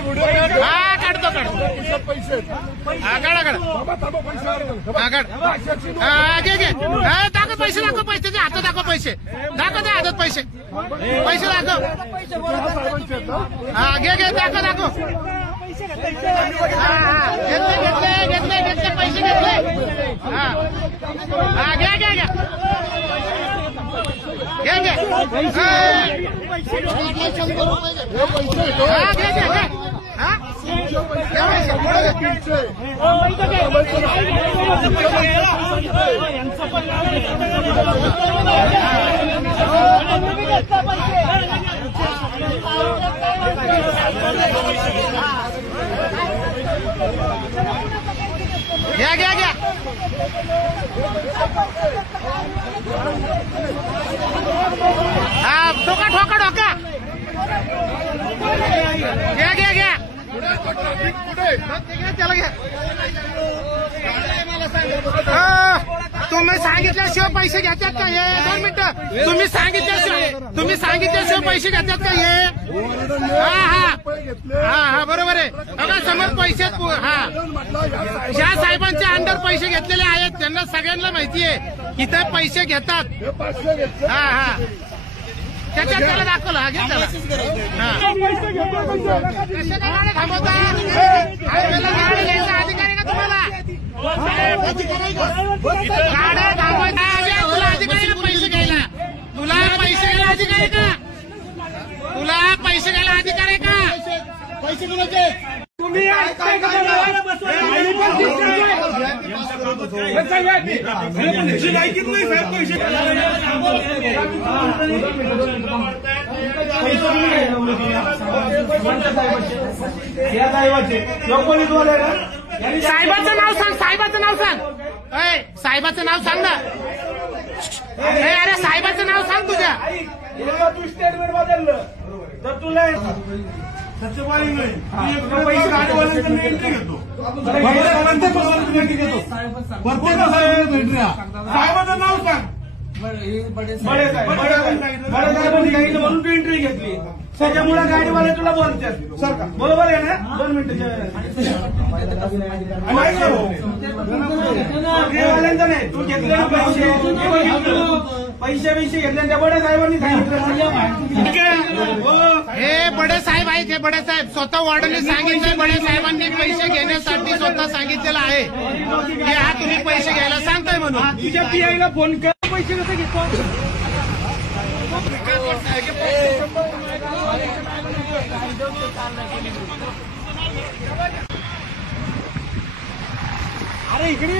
हा काढतो पैसे हा काढा काढा हा काढ हा घे घे दाखव पैसे दाखव पैसे हातात दाखव पैसे दाखव त्या हातात पैसे पैसे दाखव हा घे घे दाखव दाखव हा हा घेतले घेतले घेतले घेतले पैसे घेतले हा हा घ्या घ्या घ्या घ्या घ्या हा घ्या घ्या घ्या हा घ्या घ्या घ्या हा ठोका ठोका ठोका घ्या घ्या घ्या त्याला घ्या तुम्ही सांगितल्याशिवाय पैसे घेतात का हे 2 मिनिटं तुम्ही सांगितल्याशिवाय पैसे घेतात का हे हा हा हा हा बरोबर आहे बघा समोर पैसे हा ज्या साहेबांच्या अंडर पैसे घेतलेले आहेत त्यांना सगळ्यांना माहिती आहे इथे पैसे घेतात हा हा त्याच्यात त्याला दाखवलं हा घे त्याला कशाप्रमाणे थांबवता गाडी घ्यायचा अधिकारी का तुम्हाला गाड्या थांबवायचा तुला अधिकारी का पैसे घ्यायला तुला पैसे घ्यायला अधिकारी का तुला पैसे घ्यायला अधिकारी का पैसे कुणाचे तुम्ही साहेबाचं नाव सांग साहेबाचं नाव सांग साहेबाचं नाव सांग ना अरे साहेबाचं नाव सांग तुझ्या तू स्टेटमेंट बदललं तर तुला सचिवालय नाही गाडीवाल्यांकडून एंट्री घेतो साहेबाचं नाव सांग बडे साहेबांनी सांगितलं म्हणून तू एंट्री घेतली त्याच्यामुळे गाडीवाले तुला बोलतात बरोबर आहे ना 2 मिनिटं नाही तू घेतले पैसे घेतले त्या बड्या साहेबांनी सांगितलं हे बडे साहेब आहेत हे बडे साहेब स्वतः वॉर्डनने सांगितलं बडे साहेबांनी पैसे घेण्यासाठी स्वतः सांगितलेलं आहे की हा तुम्ही पैसे घ्यायला सांगताय म्हणून तुझ्या पीआयला फोन कर पैसे कसं घेतो अरे इकडे